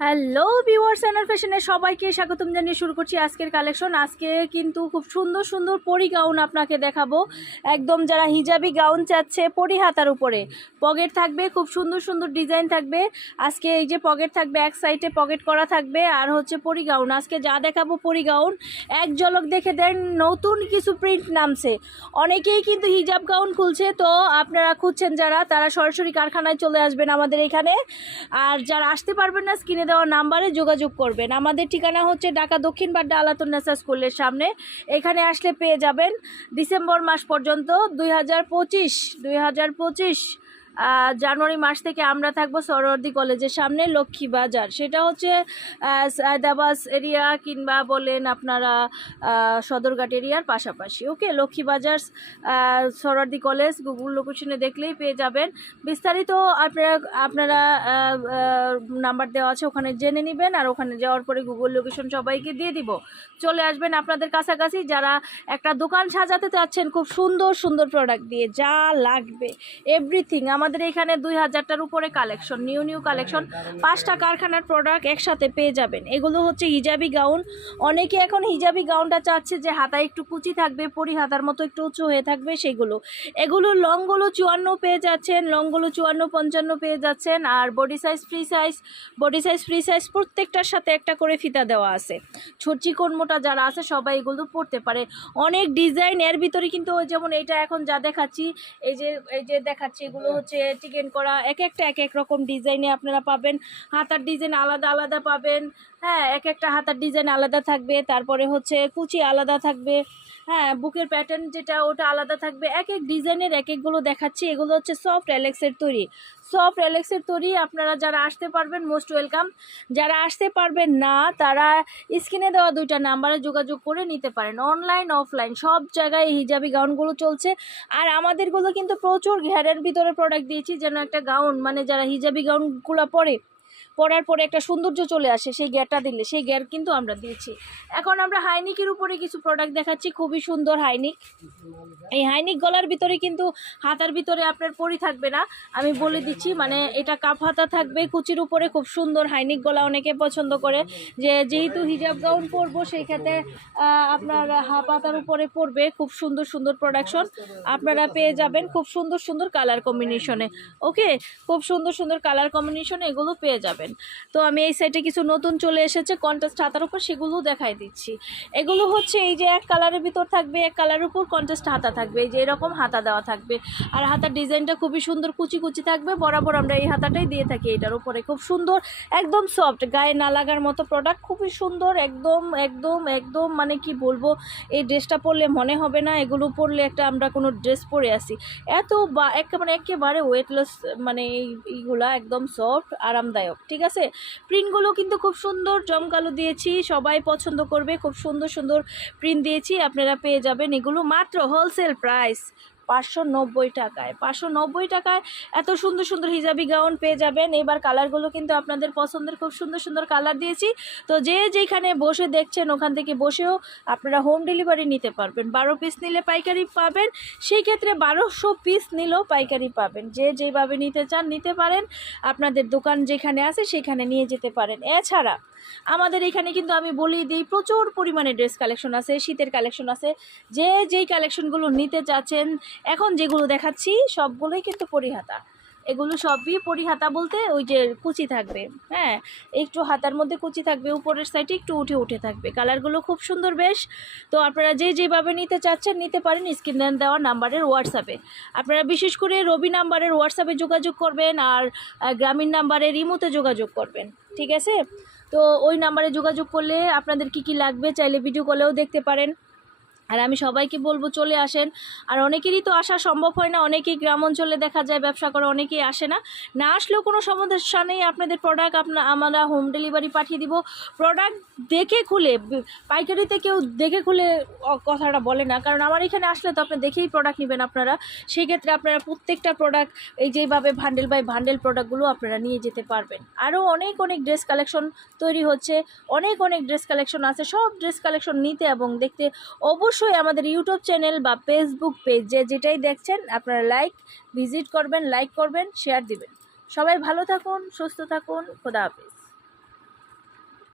Hello viewers and ফ্যাশনে সবাইকে স্বাগতম জানিয়ে শুরু করছি আজকের কালেকশন আজকে কিন্তু খুব সুন্দর সুন্দর পরি গাউন আপনাকে দেখাবো। একদম যারা হিজাবি গাউন চাচ্ছে, পরি হাতার উপরে। পকেট থাকবে, খুব সুন্দর সুন্দর ডিজাইন থাকবে। আজকে এই যে পকেট থাকবে, এক সাইডে পকেট করা থাকবে, আর হচ্ছে পরি গাউন আজকে যা দেখাবো পরি গাউন এক ঝলক দেখে দেন, নতুন কিছু প্রিন্ট নামছে। অনেকেই কিন্তু হিজাব গাউন খুলছে, তো আপনারা খুঁজছেন যারা, তারা সরাসরি কারখানায় চলে আসবেন আমাদের এখানে। আর যারা আসতে পারবেন না স্ক্রিনে দেওয়া নাম্বারে যোগাযোগ করবেন। আমাদের ঠিকানা হচ্ছে ঢাকা দক্ষিণ বাড্ডা আলাতুন নেসা স্কুলের সামনে। এখানে আসলে পেয়ে যাবেন ডিসেম্বর মাস পর্যন্ত দুই হাজার পঁচিশ, দুই হাজার পঁচিশ জানুয়ারি মাস থেকে আমরা থাকব সরোয়ার্দি কলেজের সামনে, লক্ষ্মী বাজার। সেটা হচ্ছে সায়দাবাস এরিয়া কিংবা বলেন আপনারা সদরঘাট এরিয়ার পাশাপাশি। ওকে, লক্ষ্মী বাজার সরোয়ার্দি কলেজ গুগল লোকেশনে দেখলেই পেয়ে যাবেন। বিস্তারিত আপনারা আপনারা নাম্বার দেওয়া আছে, ওখানে জেনে নেবেন আর ওখানে যাওয়ার পরে গুগল লোকেশন সবাইকে দিয়ে দিব। চলে আসবেন আপনাদের কাছাকাছি, যারা একটা দোকান সাজাতে চাচ্ছেন, খুব সুন্দর সুন্দর প্রোডাক্ট দিয়ে যা লাগবে এভরিথিং আমাদের এখানে দুই হাজারটার উপরে কালেকশন নিউ নিউ কালেকশন পাঁচটা কারখানার প্রোডাক্ট একসাথে পেয়ে যাবেন। এগুলো হচ্ছে হিজাবি গাউন অনেকে এখন হিজাবি গাউনটা চাচ্ছে যে হাতায় একটু কুচি থাকবে, পরি হাতার মতো একটু উঁচু হয়ে থাকবে, সেগুলো। এগুলো লংগুলো চুয়ান্ন পেয়ে যাচ্ছেন লংগুলো চুয়ান্ন পঞ্চান্ন পেয়ে যাচ্ছেন, আর body size free size body size free size প্রত্যেকটার সাথে একটা করে ফিতা দেওয়া আছে। ছোট চিকন মোটা যারা আছে, সবাই এগুলো পড়তে পারে। অনেক ডিজাইন এর ভিতরে কিন্তু যেমন এটা এখন যা দেখাচ্ছি, এই যে এই যে দেখাচ্ছি, এগুলো হচ্ছে টিকেন করা, এক একটা, এক এক রকম ডিজাইনে আপনারা পাবেন। হাতার ডিজাইন আলাদা আলাদা পাবেন। হ্যাঁ এক একটা হাতার ডিজাইন আলাদা থাকবে। তারপরে হচ্ছে কুচি আলাদা থাকবে। হ্যাঁ বুকের প্যাটার্ন যেটা, ওটা আলাদা থাকবে। এক এক ডিজাইনের এক একগুলো দেখাচ্ছি। এগুলো হচ্ছে সফট অ্যালেক্সের তৈরি। সফট অ্যালেক্সের তৈরি আপনারা যারা আসতে পারবেন মোস্ট ওয়েলকাম যারা আসতে পারবেন না, তারা স্ক্রিনে দেওয়া দুইটা নাম্বারে যোগাযোগ করে নিতে পারেন। অনলাইন অফলাইন সব জায়গায় হিজাবি গাউনগুলো চলছে। আর আমাদেরগুলো কিন্তু প্রচুর ঘেরের ভিতরে প্রোডাক্ট দিয়েছি যেন একটা গাউন মানে যারা হিজাবি গাউনগুলো পরে পরার পরে একটা সৌন্দর্য চলে আসে, সেই গ্যারটা দিলে, সেই গ্যার কিন্তু আমরা দিয়েছি। এখন আমরা হাইনিকের উপরে কিছু প্রোডাক্ট দেখাচ্ছি, খুবই সুন্দর হাইনিক। এই হাইনিক গলার ভিতরে কিন্তু হাতার ভিতরে আপনার পরি থাকবে না। আমি বলে দিচ্ছি মানে এটা কাপ হাতা থাকবে, কুচির উপরে খুব সুন্দর হাইনিক গলা অনেকে পছন্দ করে। যে যেহেতু হিজাব গাউন পরবো, সেই ক্ষেত্রে আপনার হাফ হাতার উপরে পরবে, খুব সুন্দর সুন্দর প্রোডাকশন আপনারা পেয়ে যাবেন খুব সুন্দর সুন্দর কালার কম্বিনেশনে ওকে খুব সুন্দর সুন্দর কালার কম্বিনেশনে এগুলো পেয়ে যাবেন। তো আমি এই সাইডে কিছু নতুন চলে এসেছে কন্ট্রাস্ট হাতার উপর সেগুলো দেখাই দিচ্ছি। এগুলো হচ্ছে এই যে এক কালারের ভিতর থাকবে, এক কালারের উপর কন্ট্রাস্ট হাতা থাকবে, এই যে এরকম হাতা দেওয়া থাকবে। আর হাতার ডিজাইনটা খুবই সুন্দর, কুচি কুচি থাকবে, বরাবর আমরা এই হাতাটাই দিয়ে থাকি এটার উপরে। খুব সুন্দর, একদম সফট গায়ে না লাগার মতো প্রোডাক্ট খুবই সুন্দর, একদম একদম একদম মানে কি বলব, এই ড্রেসটা পরলে মনে হবে না, এগুলো পরলে একটা আমরা কোনো ড্রেস পরে আসি। এত বা একেবারে একেবারে ওয়েটলেস মানে এই- এইগুলা একদম সফট আরামদায়ক। ঠিক আছে? প্রিন্টগুলো কিন্তু খুব সুন্দর, জমকালো দিয়েছি, সবাই পছন্দ করবে, খুব সুন্দর সুন্দর প্রিন্ট দিয়েছি, আপনারা পেয়ে যাবেন এগুলো মাত্র হোলসেল প্রাইস পাঁচশো নব্বই টাকায়। পাঁচশো নব্বই টাকায় এত সুন্দর সুন্দর হিজাবি গাউন পেয়ে যাবেন। এবার কালারগুলো কিন্তু আপনাদের পছন্দের, খুব সুন্দর সুন্দর কালার দিয়েছি। তো যে যেখানে বসে দেখছেন, ওখান থেকে বসেও আপনারা হোম ডেলিভারি নিতে পারবেন। বারো পিস নিলে পাইকারি পাবেন। সেই ক্ষেত্রে বারোশো পিস নিলেও পাইকারি পাবেন। যে যেভাবে নিতে চান, নিতে পারেন। আপনাদের দোকান যেখানে আছে, সেখানে নিয়ে যেতে পারেন। এছাড়া আমাদের এখানে কিন্তু আমি বলি দিই, প্রচুর পরিমাণে ড্রেস কালেকশন আছে, শীতের কালেকশন আছে। যে যেই কালেকশনগুলো নিতে চাচ্ছেন এখন যেগুলো দেখাচ্ছি, সবগুলোই কিন্তু পরিহাতা। এগুলো সবই পরিহাতা বলতে ওই যে কুচি থাকবে হ্যাঁ? একটু হাতার মধ্যে কুচি থাকবে, উপরের সাইডে একটু উঠে উঠে থাকবে। কালারগুলো খুব সুন্দর বেশ। তো আপনারা যে যেভাবে নিতে চাচ্ছেন, নিতে পারেন স্ক্রিন দেওয়া নাম্বারের হোয়াটসঅ্যাপে আপনারা বিশেষ করে রবি নাম্বারের হোয়াটসঅ্যাপে যোগাযোগ করবেন আর গ্রামীণ নাম্বারের ইমোতে যোগাযোগ করবেন, ঠিক আছে? তো ওই নাম্বারে যোগাযোগ করলে আপনাদের কি কি লাগবে, চাইলে ভিডিও কলেও দেখতে পারেন। আর আমি সবাইকে বলব চলে আসেন। আর অনেকেরই তো আসা সম্ভব হয় না, অনেকেই গ্রাম অঞ্চলে দেখা যায়, ব্যবসা করে, অনেকেই আসে না। না আসলেও কোনো সমস্যা নেই আপনাদের প্রোডাক্ট আপনার আমরা হোম ডেলিভারি পাঠিয়ে দিব। প্রোডাক্ট দেখে খুলে, পাইকারিতে কেউ দেখে খুলে কথাটা বলে না। কারণ আমার এখানে আসলে তো আপনি দেখেই প্রোডাক্ট নেবেন আপনারা। সেক্ষেত্রে আপনারা প্রত্যেকটা প্রোডাক্ট এই যেভাবে ভান্ডেল বাই ভান্ডেল প্রোডাক্টগুলো আপনারা নিয়ে যেতে পারবেন। আরও অনেক অনেক ড্রেস কালেকশন তৈরি হচ্ছে। অনেক অনেক ড্রেস কালেকশন আছে। সব ড্রেস কালেকশন নিতে এবং দেখতে অবশ্যই আমাদের ইউটিউব চ্যানেল বা ফেসবুক পেজ যে যেটাই দেখছেন, আপনারা লাইক ভিজিট করবেন লাইক করবেন শেয়ার দিবেন। সবাই ভালো থাকুন, সুস্থ থাকুন, খোদা হাফিজ।